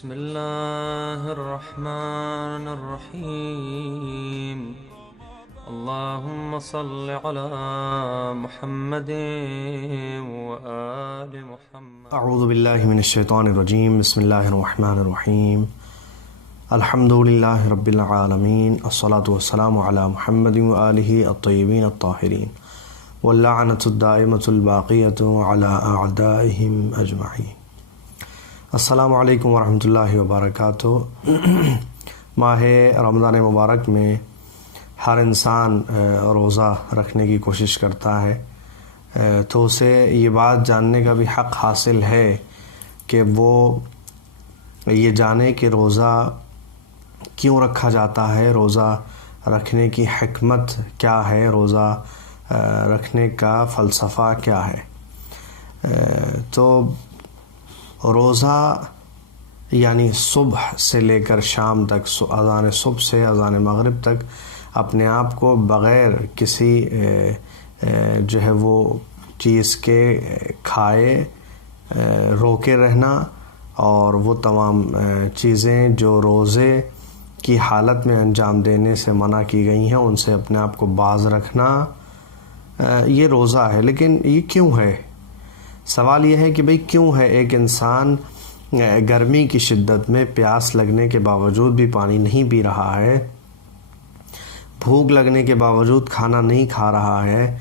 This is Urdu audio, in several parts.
بسم الله الرحمن الرحيم. اللهم صل على محمد وآل محمد. اعوذ باللہ من الشیطان الرجیم. بسم اللہ الرحمن الرحیم. الحمد للہ رب العالمین. الصلاة والسلام علی محمد وآلہ الطیبین الطاہرین واللعنۃ الدائمۃ الباقیۃ علی اعدائہم اجمعین. السلام علیکم ورحمۃ اللہ وبرکاتہ. ماہ رمضان مبارک میں ہر انسان روزہ رکھنے کی کوشش کرتا ہے، تو اسے یہ بات جاننے کا بھی حق حاصل ہے کہ وہ یہ جانے کہ روزہ کیوں رکھا جاتا ہے، روزہ رکھنے کی حکمت کیا ہے، روزہ رکھنے کا فلسفہ کیا ہے. تو روزہ یعنی صبح سے لے کر شام تک، اذان صبح سے اذان مغرب تک اپنے آپ کو بغیر کسی جو ہے وہ چیز کے کھائے روکے رہنا، اور وہ تمام چیزیں جو روزے کی حالت میں انجام دینے سے منع کی گئی ہیں ان سے اپنے آپ کو باز رکھنا، یہ روزہ ہے. لیکن یہ کیوں ہے؟ سوال یہ ہے کہ بھئی کیوں ہے ایک انسان گرمی کی شدت میں پیاس لگنے کے باوجود بھی پانی نہیں پی رہا ہے، بھوک لگنے کے باوجود کھانا نہیں کھا رہا ہے،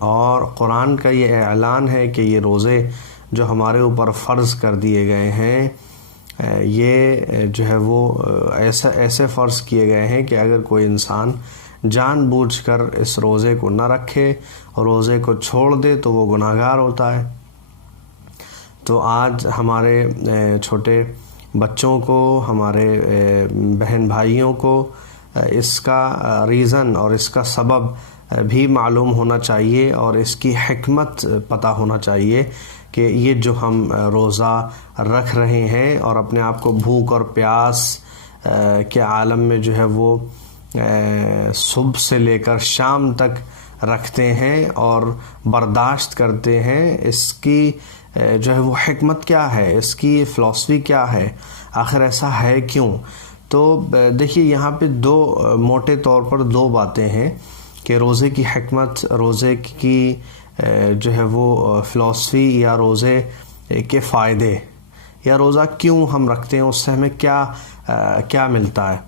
اور قرآن کا یہ اعلان ہے کہ یہ روزے جو ہمارے اوپر فرض کر دیے گئے ہیں یہ جو ہے وہ ایسے فرض کیے گئے ہیں کہ اگر کوئی انسان جان بوجھ کر اس روزے کو نہ رکھے اور روزے کو چھوڑ دے تو وہ گناہگار ہوتا ہے. تو آج ہمارے چھوٹے بچوں کو، ہمارے بہن بھائیوں کو اس کا ریزن اور اس کا سبب بھی معلوم ہونا چاہیے، اور اس کی حکمت پتہ ہونا چاہیے کہ یہ جو ہم روزہ رکھ رہے ہیں اور اپنے آپ کو بھوک اور پیاس کے عالم میں جو ہے وہ صبح سے لے کر شام تک رکھتے ہیں اور برداشت کرتے ہیں، اس کی جو ہے وہ حکمت کیا ہے، اس کی فلسفی کیا ہے، آخر ایسا ہے کیوں؟ تو دیکھیے یہاں پہ موٹے طور پر دو باتیں ہیں کہ روزے کی حکمت، روزے کی جو ہے وہ فلسفی، یا روزے کے فائدے، یا روزہ کیوں ہم رکھتے ہیں، اس سے ہمیں کیا ملتا ہے.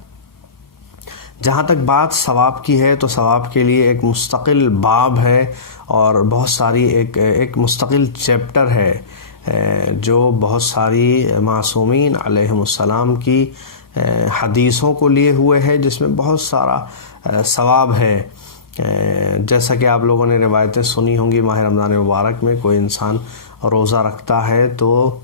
جہاں تک بات ثواب کی ہے تو ثواب کے لیے ایک مستقل باب ہے اور بہت ساری ایک مستقل چیپٹر ہے جو بہت ساری معصومین علیہم السلام کی حدیثوں کو لیے ہوئے ہے، جس میں بہت سارا ثواب ہے. جیسا کہ آپ لوگوں نے روایتیں سنی ہوں گی، ماہ رمضان مبارک میں کوئی انسان روزہ رکھتا ہے تو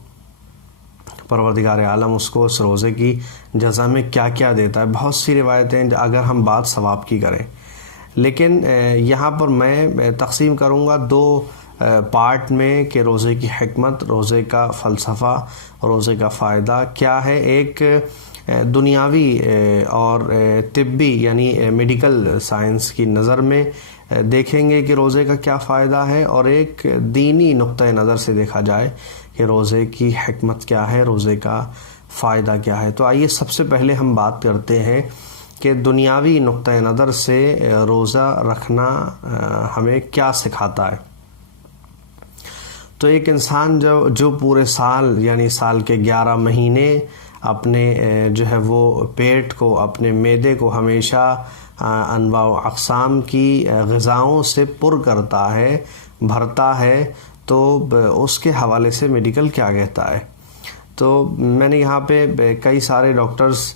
پروردگار عالم اس کو اس روزے کی جزا میں کیا کیا دیتا ہے. بہت سی روایتیں اگر ہم بات ثواب کی کریں، لیکن یہاں پر میں تقسیم کروں گا دو پارٹ میں کہ روزے کی حکمت، روزے کا فلسفہ، روزے کا فائدہ کیا ہے. ایک دنیاوی اور طبی یعنی میڈیکل سائنس کی نظر میں دیکھیں گے کہ روزے کا کیا فائدہ ہے، اور ایک دینی نقطہ نظر سے دیکھا جائے کہ روزے کی حکمت کیا ہے، روزے کا فائدہ کیا ہے. تو آئیے سب سے پہلے ہم بات کرتے ہیں کہ دنیاوی نقطہ نظر سے روزہ رکھنا ہمیں کیا سکھاتا ہے. تو ایک انسان جو پورے سال یعنی سال کے 11 مہینے اپنے جو ہے وہ پیٹ کو، اپنے معدے کو ہمیشہ انواع و اقسام کی غذاؤں سے پر کرتا ہے، بھرتا ہے، تو اس کے حوالے سے میڈیکل کیا کہتا ہے. تو میں نے یہاں پہ کئی سارے ڈاکٹرز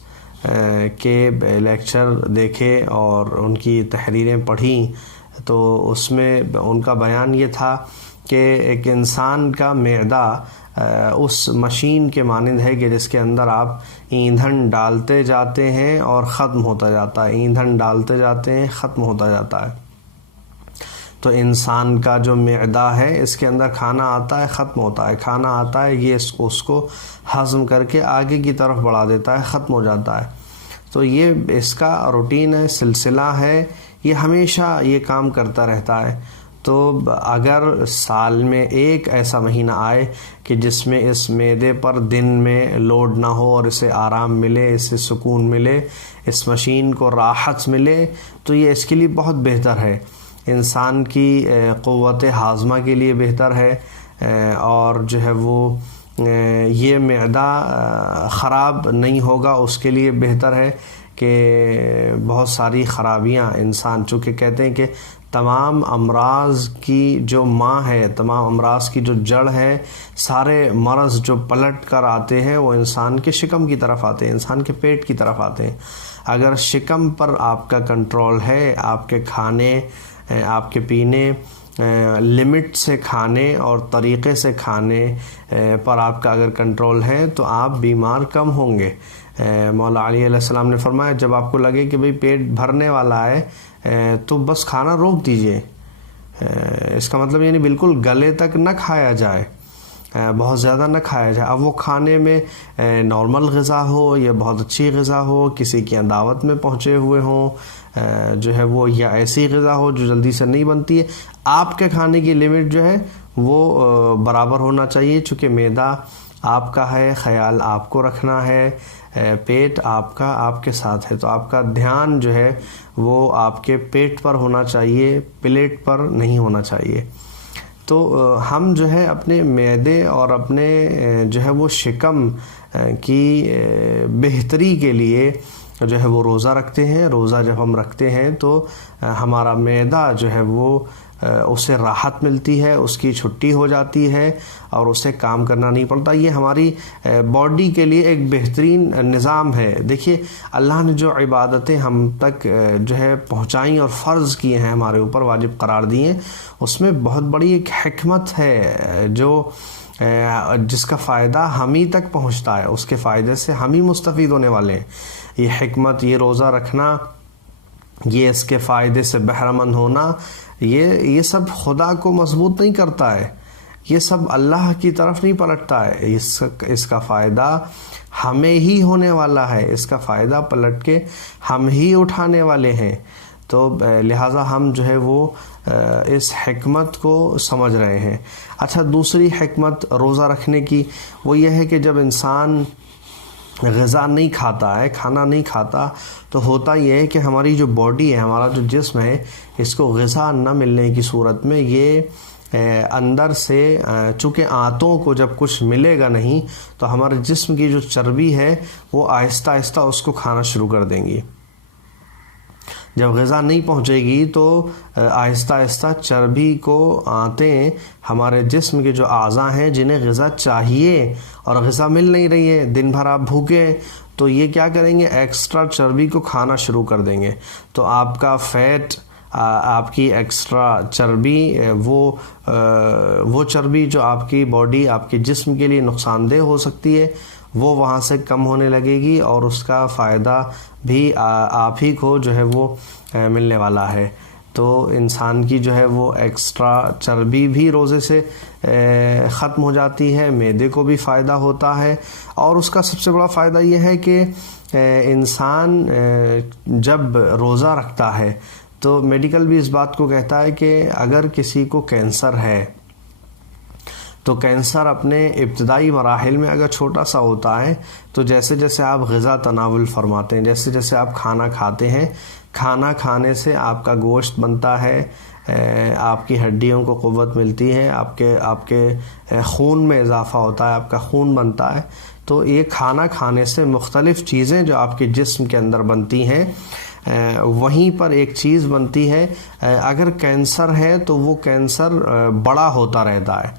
کے لیکچر دیکھے اور ان کی تحریریں پڑھیں، تو اس میں ان کا بیان یہ تھا کہ ایک انسان کا معدہ اس مشین کے مانند ہے کہ جس کے اندر آپ ایندھن ڈالتے جاتے ہیں اور ختم ہوتا جاتا ہے، ایندھن ڈالتے جاتے ہیں، ختم ہوتا جاتا ہے. تو انسان کا جو معدہ ہے اس کے اندر کھانا آتا ہے، ختم ہوتا ہے، کھانا آتا ہے، یہ اس کو ہضم کر کے آگے کی طرف بڑھا دیتا ہے، ختم ہو جاتا ہے. تو یہ اس کا روٹین ہے، سلسلہ ہے، یہ ہمیشہ یہ کام کرتا رہتا ہے. تو اگر سال میں ایک ایسا مہینہ آئے کہ جس میں اس معدے پر دن میں لوڈ نہ ہو اور اسے آرام ملے، اسے سکون ملے، اس مشین کو راحت ملے، تو یہ اس کے لیے بہت بہتر ہے، انسان کی قوت ہاضمہ کے لیے بہتر ہے، اور جو ہے وہ یہ معدہ خراب نہیں ہوگا اس کے لیے بہتر ہے کہ بہت ساری خرابیاں انسان، چونکہ کہتے ہیں کہ تمام امراض کی جو ماں ہے، تمام امراض کی جو جڑ ہے، سارے مرض جو پلٹ کر آتے ہیں وہ انسان کے شکم کی طرف آتے ہیں، انسان کے پیٹ کی طرف آتے ہیں۔ اگر شکم پر آپ کا کنٹرول ہے، آپ کے کھانے، آپ کے پینے، لمٹ سے کھانے اور طریقے سے کھانے پر آپ کا اگر کنٹرول ہے تو آپ بیمار کم ہوں گے۔ مولا علی علیہ السلام نے فرمایا جب آپ کو لگے کہ بھئی پیٹ بھرنے والا ہے تو بس کھانا روک دیجئے، اس کا مطلب یعنی بالکل گلے تک نہ کھایا جائے، بہت زیادہ نہ کھایا جائے۔ اب وہ کھانے میں نارمل غذا ہو یا بہت اچھی غذا ہو، کسی کی دعوت میں پہنچے ہوئے ہوں جو ہے وہ، یا ایسی غذا ہو جو جلدی سے نہیں بنتی ہے، آپ کے کھانے کی لمٹ جو ہے وہ برابر ہونا چاہیے، چونکہ معدہ آپ کا ہے، خیال آپ کو رکھنا ہے، پیٹ آپ کا آپ کے ساتھ ہے، تو آپ کا دھیان جو ہے وہ آپ کے پیٹ پر ہونا چاہیے، پلیٹ پر نہیں ہونا چاہیے۔ تو ہم جو ہے اپنے معدے اور اپنے جو ہے وہ شکم کی بہتری کے لیے جو ہے وہ روزہ رکھتے ہیں۔ روزہ جب ہم رکھتے ہیں تو ہمارا معدہ جو ہے وہ اسے راحت ملتی ہے، اس کی چھٹی ہو جاتی ہے اور اسے کام کرنا نہیں پڑتا۔ یہ ہماری باڈی کے لیے ایک بہترین نظام ہے۔ دیکھیے اللہ نے جو عبادتیں ہم تک جو ہے پہنچائیں اور فرض کیے ہیں، ہمارے اوپر واجب قرار دیے، اس میں بہت بڑی ایک حکمت ہے جو جس کا فائدہ ہم ہی تک پہنچتا ہے، اس کے فائدے سے ہم ہی مستفید ہونے والے ہیں۔ یہ حکمت، یہ روزہ رکھنا، یہ اس کے فائدے سے بہرہ مند ہونا، یہ سب خدا کو مضبوط نہیں کرتا ہے، یہ سب اللہ کی طرف نہیں پلٹتا ہے، اس کا فائدہ ہمیں ہی ہونے والا ہے، اس کا فائدہ پلٹ کے ہم ہی اٹھانے والے ہیں۔ تو لہٰذا ہم جو ہے وہ اس حکمت کو سمجھ رہے ہیں۔ اچھا، دوسری حکمت روزہ رکھنے کی وہ یہ ہے کہ جب انسان غذا نہیں کھاتا ہے، کھانا نہیں کھاتا، تو ہوتا یہ ہے کہ ہماری جو باڈی ہے، ہمارا جو جسم ہے، اس کو غذا نہ ملنے کی صورت میں یہ اندر سے، چونکہ آنتوں کو جب کچھ ملے گا نہیں تو ہمارے جسم کی جو چربی ہے وہ آہستہ آہستہ اس کو کھانا شروع کر دیں گی۔ جب غذا نہیں پہنچے گی تو آہستہ آہستہ چربی کو آنتیں، ہمارے جسم کے جو اعضاء ہیں جنہیں غذا چاہیے اور غذا مل نہیں رہی ہے، دن بھر آپ بھوکے ہیں، تو یہ کیا کریں گے؟ ایکسٹرا چربی کو کھانا شروع کر دیں گے۔ تو آپ کا فیٹ، آپ کی ایکسٹرا چربی، وہ چربی جو آپ کی باڈی، آپ کے جسم کے لیے نقصان دہ ہو سکتی ہے، وہ وہاں سے کم ہونے لگے گی اور اس کا فائدہ بھی آپ ہی کو جو ہے وہ ملنے والا ہے۔ تو انسان کی جو ہے وہ ایکسٹرا چربی بھی روزے سے ختم ہو جاتی ہے، معدے کو بھی فائدہ ہوتا ہے، اور اس کا سب سے بڑا فائدہ یہ ہے کہ انسان جب روزہ رکھتا ہے تو میڈیکل بھی اس بات کو کہتا ہے کہ اگر کسی کو کینسر ہے تو کینسر اپنے ابتدائی مراحل میں اگر چھوٹا سا ہوتا ہے تو جیسے جیسے آپ غذا تناول فرماتے ہیں، جیسے جیسے آپ کھانا کھاتے ہیں، کھانا کھانے سے آپ کا گوشت بنتا ہے، آپ کی ہڈیوں کو قوت ملتی ہے، آپ کے خون میں اضافہ ہوتا ہے، آپ کا خون بنتا ہے۔ تو یہ کھانا کھانے سے مختلف چیزیں جو آپ کے جسم کے اندر بنتی ہیں، وہیں پر ایک چیز بنتی ہے۔ اگر کینسر ہے تو وہ کینسر بڑا ہوتا رہتا ہے،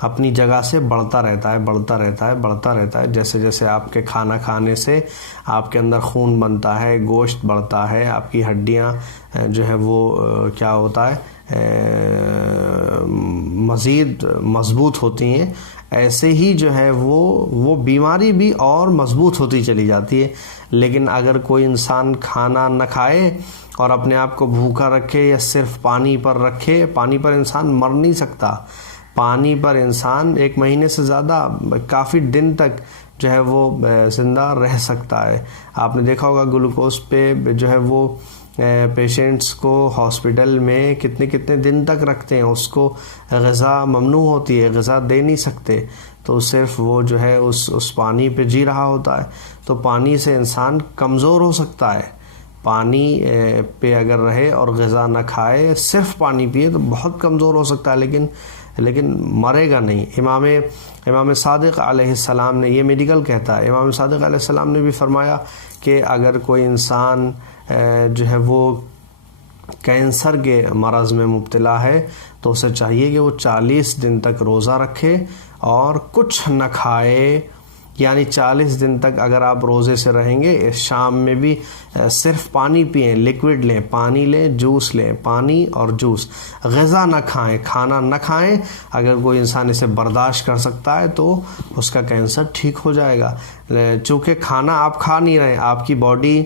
اپنی جگہ سے بڑھتا رہتا ہے، جیسے جیسے آپ کے کھانا کھانے سے آپ کے اندر خون بنتا ہے، گوشت بڑھتا ہے، آپ کی ہڈیاں جو ہے وہ کیا ہوتا ہے، مزید مضبوط ہوتی ہیں، ایسے ہی جو ہے وہ بیماری بھی اور مضبوط ہوتی چلی جاتی ہے۔ لیکن اگر کوئی انسان کھانا نہ کھائے اور اپنے آپ کو بھوکا رکھے یا صرف پانی پر رکھے، پانی پر انسان مر نہیں سکتا، پانی پر انسان 1 مہینے سے زیادہ کافی دن تک جو ہے وہ زندہ رہ سکتا ہے۔ آپ نے دیکھا ہوگا گلوکوز پہ جو ہے وہ پیشنٹس کو ہاسپٹل میں کتنے کتنے دن تک رکھتے ہیں، اس کو غذا ممنوع ہوتی ہے، غذا دے نہیں سکتے، تو صرف وہ جو ہے اس پانی پہ جی رہا ہوتا ہے. تو پانی سے انسان کمزور ہو سکتا ہے. پانی پہ اگر رہے اور غذا نہ کھائے، صرف پانی پیے، تو بہت کمزور ہو سکتا ہے، لیکن مرے گا نہیں. امام صادق علیہ السلام نے، یہ میڈیکل کہتا ہے، امام صادق علیہ السلام نے بھی فرمایا کہ اگر کوئی انسان جو ہے وہ کینسر کے مرض میں مبتلا ہے تو اسے چاہیے کہ وہ 40 دن تک روزہ رکھے اور کچھ نہ کھائے. یعنی 40 دن تک اگر آپ روزے سے رہیں گے، شام میں بھی صرف پانی پئیں، لیکوڈ لیں، پانی لیں، جوس لیں، پانی اور جوس، غذا نہ کھائیں، کھانا نہ کھائیں. اگر کوئی انسان اسے برداشت کر سکتا ہے تو اس کا کینسر ٹھیک ہو جائے گا. چونکہ کھانا آپ کھا نہیں رہے، آپ کی باڈی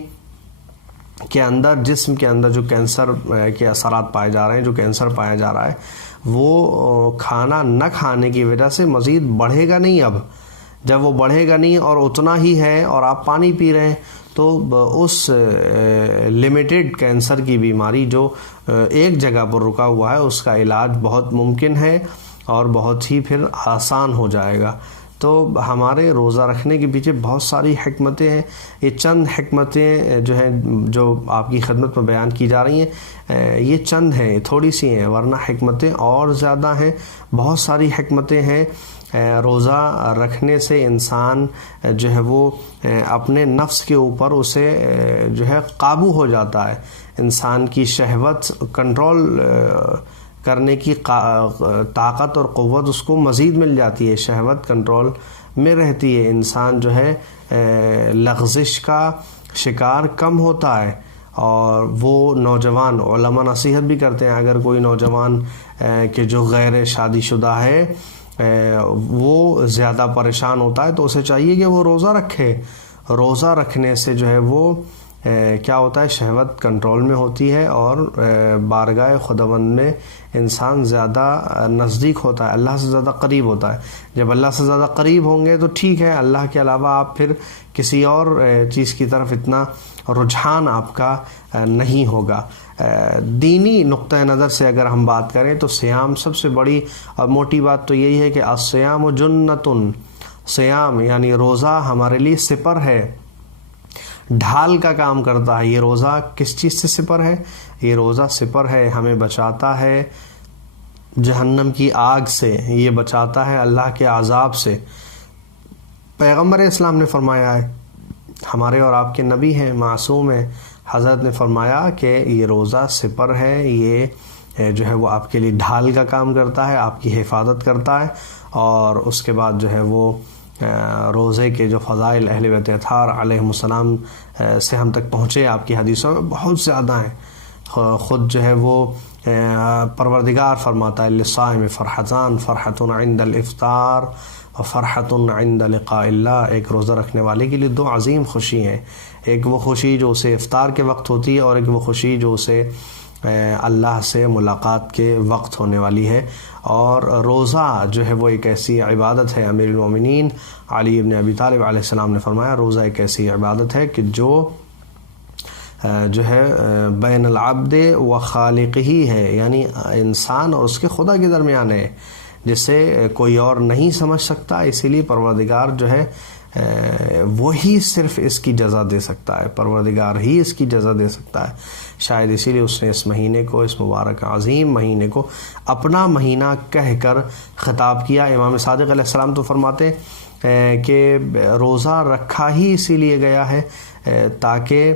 کے اندر، جسم کے اندر جو کینسر کے اثرات پائے جا رہے ہیں، جو کینسر پایا جا رہا ہے، وہ کھانا نہ کھانے کی وجہ سے مزید بڑھے گا نہیں. اب جب وہ بڑھے گا نہیں اور اتنا ہی ہے اور آپ پانی پی رہے ہیں، تو اس لمیٹڈ کینسر کی بیماری جو ایک جگہ پر رکا ہوا ہے، اس کا علاج بہت ممکن ہے اور بہت ہی پھر آسان ہو جائے گا. تو ہمارے روزہ رکھنے کے پیچھے بہت ساری حکمتیں ہیں. یہ چند حکمتیں جو ہیں، جو آپ کی خدمت میں بیان کی جا رہی ہیں، یہ چند ہیں، تھوڑی سی ہیں، ورنہ حکمتیں اور زیادہ ہیں. بہت ساری حکمتیں ہیں. روزہ رکھنے سے انسان جو ہے وہ اپنے نفس کے اوپر اسے جو ہے قابو ہو جاتا ہے. انسان کی شہوت کنٹرول کرنے کی طاقت اور قوت اس کو مزید مل جاتی ہے، شہوت کنٹرول میں رہتی ہے. انسان جو ہے لغزش کا شکار کم ہوتا ہے. اور وہ نوجوان، علماء نصیحت بھی کرتے ہیں، اگر کوئی نوجوان کہ جو غیر شادی شدہ ہے وہ زیادہ پریشان ہوتا ہے تو اسے چاہیے کہ وہ روزہ رکھے. روزہ رکھنے سے جو ہے وہ کیا ہوتا ہے، شہوت کنٹرول میں ہوتی ہے اور بارگاہ خداوند میں انسان زیادہ نزدیک ہوتا ہے، اللہ سے زیادہ قریب ہوتا ہے. جب اللہ سے زیادہ قریب ہوں گے تو ٹھیک ہے، اللہ کے علاوہ آپ پھر کسی اور چیز کی طرف اتنا رجحان آپ کا نہیں ہوگا. دینی نقطہ نظر سے اگر ہم بات کریں تو سیام سب سے بڑی اور موٹی بات تو یہی ہے کہ الصیام جنتن، سیام یعنی روزہ ہمارے لیے سپر ہے، ڈھال کا کام کرتا ہے. یہ روزہ کس چیز سے سپر ہے؟ یہ روزہ سپر ہے، ہمیں بچاتا ہے جہنم کی آگ سے، یہ بچاتا ہے اللہ کے عذاب سے. پیغمبر اسلام نے فرمایا ہے، ہمارے اور آپ کے نبی ہیں، معصوم ہیں، حضرت نے فرمایا کہ یہ روزہ سپر ہے، یہ جو ہے وہ آپ کے لیے ڈھال کا کام کرتا ہے، آپ کی حفاظت کرتا ہے. اور اس کے بعد جو ہے وہ روزے کے جو فضائل اہل بیت اطہار علیہم السلام سے ہم تک پہنچے آپ کی حدیثوں میں بہت زیادہ ہیں. خود جو ہے وہ پروردگار فرماتا ہے للصائم فرحتان، فرحت عند الافطار و فرحت عند لقاء اللہ. ایک روزہ رکھنے والے کے لیے دو عظیم خوشی ہیں، ایک وہ خوشی جو اسے افطار کے وقت ہوتی ہے اور ایک وہ خوشی جو اسے اللہ سے ملاقات کے وقت ہونے والی ہے. اور روزہ جو ہے وہ ایک ایسی عبادت ہے، امیر المومنین علی ابن ابی طالب علیہ السلام نے فرمایا روزہ ایک ایسی عبادت ہے کہ جو ہے بین العبد و خالق ہی ہے، یعنی انسان اور اس کے خدا کے درمیان ہے، جسے کوئی اور نہیں سمجھ سکتا. اسی لیے پروردگار جو ہے وہی صرف اس کی جزا دے سکتا ہے، پروردگار ہی اس کی جزا دے سکتا ہے. شاید اسی لیے اس نے اس مہینے کو، اس مبارک عظیم مہینے کو اپنا مہینہ کہہ کر خطاب کیا. امام صادق علیہ السلام تو فرماتے کہ روزہ رکھا ہی اسی لیے گیا ہے تاکہ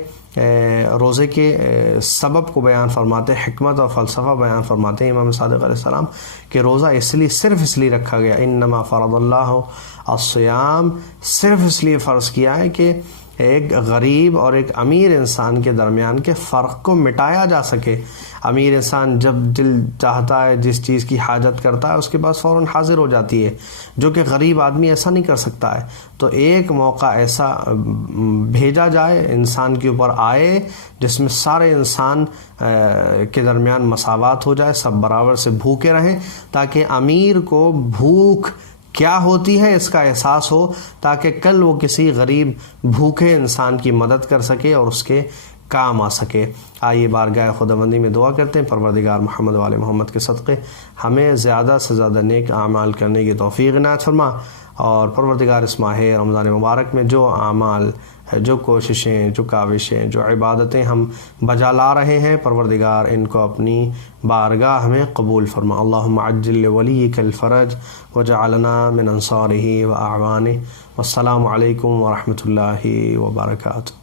روزے کے سبب کو بیان فرماتے، حکمت اور فلسفہ بیان فرماتے ہیں امام صادق علیہ السلام کہ روزہ صرف اس لیے رکھا گیا، انما فرض اللہ الصیام، صرف اس لیے فرض کیا ہے کہ ایک غریب اور ایک امیر انسان کے درمیان کے فرق کو مٹایا جا سکے. امیر انسان جب دل چاہتا ہے جس چیز کی حاجت کرتا ہے اس کے پاس فوراً حاضر ہو جاتی ہے، جو کہ غریب آدمی ایسا نہیں کر سکتا ہے. تو ایک موقع ایسا بھیجا جائے انسان کے اوپر آئے جس میں سارے انسان کے درمیان مساوات ہو جائے، سب برابر سے بھوکے رہیں، تاکہ امیر کو بھوک کیا ہوتی ہے اس کا احساس ہو، تاکہ کل وہ کسی غریب بھوکے انسان کی مدد کر سکے اور اس کے کام آ سکے۔ آئیے بارگاہ خداوندی میں دعا کرتے ہیں، پروردگار محمد و آل محمد کے صدقے ہمیں زیادہ سے زیادہ نیک اعمال کرنے کی توفیق عنایت فرما، اور پروردگار اس ماہ رمضان مبارک میں جو اعمال، جو کوششیں، جو کاوشیں، جو عبادتیں ہم بجا لا رہے ہیں، پروردگار ان کو اپنی بارگاہ میں قبول فرما۔ اللہم عجل لولیک الفرج وجعلنا من انصارہ و اعوانہ۔ والسلام علیکم ورحمۃ اللہ وبرکاتہ۔